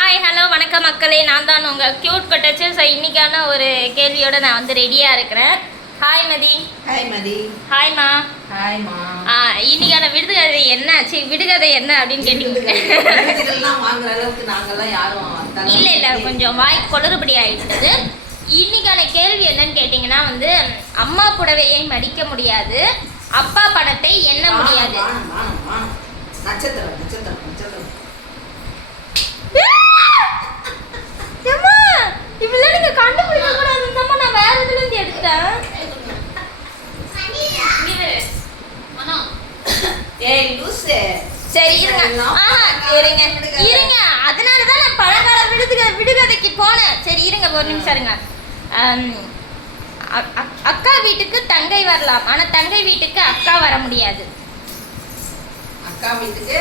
Hi hello வணக்கம் மக்களே. நான் தான் உங்கள் க்யூட் கட்டச்சு ஸோ இன்றைக்கான ஒரு கேள்வியோட நான் வந்து ரெடியாக இருக்கிறேன். ஹாய் மதி. ஹாய் மதி. ஹாய்மா ஹாய்மா ஆ இன்னைக்கான விடுகதை என்ன சரி விடுகதை என்ன? அப்படின்னு கேட்டீங்க வாங்குற அளவுக்கு யாரும் இல்லை இல்லை கொஞ்சம் வாய் குளறுபடி ஆயிடுச்சு. இன்னைக்கான கேள்வி என்னன்னு கேட்டிங்கன்னா வந்து அம்மா புடவையை மடிக்க முடியாது அப்பா பணத்தை எண்ண முடியாது. நட்சத்திரம் நட்சத்திரம் நட்சத்திரம். சரி இருங்க. இருங்க. இருங்க. அதனால தான் நான் பழங்கால விடுதுக விடுகதைக்கு போனேன். சரி இருங்க ஒரு நிமிஷம் இருங்க. அக்கா வீட்டுக்கு தங்கை வரலாம். ஆனா தங்கை வீட்டுக்கு அக்கா வர முடியாது. அக்கா வீட்டுக்கு?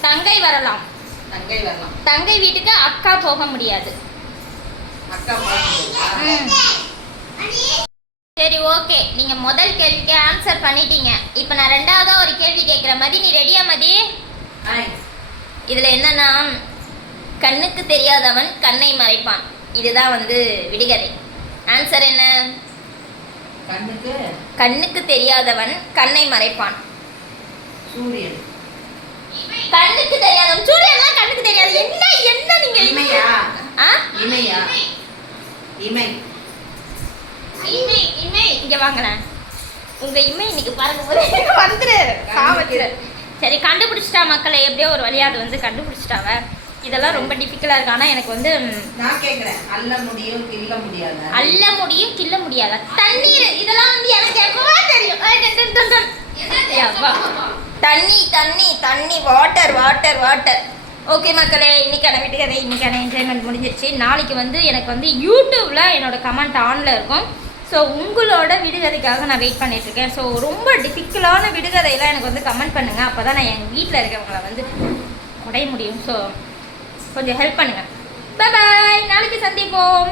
தங்கை வரலாம். தங்கை வரலாம். தங்கை வீட்டுக்கு அக்கா போக முடியாது. அக்கா. சரி ஓகே நீங்க முதல் கேள்விக்கு ஆன்சர் பண்ணிட்டீங்க. இப்போ நான் ரெண்டாவதா ஒரு கேள்வி கேட்குற மதி நீ ரெடியா மதி? இதுல என்னன்னா கண்ணுக்கு தெரியாதவன் கண்ணை மறைப்பான். இதுதான் வந்து விடுகதை. ஆன்சர் என்ன? கண்ணுக்கு? கண்ணுக்கு தெரியாதவன் கண்ணை மறைப்பான். சூரியன். கண்ணுக்கு தெரியாதவன். சூரியன்லாம் கண்ணுக்கு தெரியாது. என்ன என்ன நீங்க இமையா? ஆ? இமையா? இமை இமை. இமை. இங்க வாங்களேன் உங்க இமை இன்னைக்கு பாருங்க ஒரே வந்துரு. சரி கண்டுபிடிச்சிட்டா மக்களை எப்படியோ ஒரு வழியா அது வந்து கண்டுபிடிச்சிட்டாவ. இதெல்லாம் ரொம்ப டிஃபிகல்ட்டாக இருக்கு. ஆனால் எனக்கு வந்து நான் கேக்குறேன். அள்ள முடியும் கிள்ள முடியாத? அள்ள முடியும் கிள்ள முடியாதா? தண்ணீர். இதெல்லாம் வந்து எனக்கு எப்பவா தெரியும். தண்ணி தண்ணி தண்ணி வாட்டர் வாட்டர் வாட்டர் ஓகே மக்களே இன்னைக்கான வீட்டுக்கதை இன்னைக்கான என்ஜாய்மெண்ட் முடிஞ்சிருச்சு. நாளைக்கு வந்து எனக்கு வந்து யூடியூப்ல என்னோட கமெண்ட் ஆன்ல இருக்கும். ஸோ உங்களோட விடுகதைக்காக நான் வெயிட் பண்ணிட்டு இருக்கேன் ஸோ ரொம்ப டிஃபிகலான விடுகதையெல்லாம் எனக்கு வந்து கமெண்ட் பண்ணுங்க. அப்போ தான் நான் எங்கள் வீட்டில் இருக்கிறவங்கள வந்து உடைய முடியும். ஸோ கொஞ்சம் ஹெல்ப் பண்ணுங்க. பாய் நாளைக்கு சந்திப்போம்.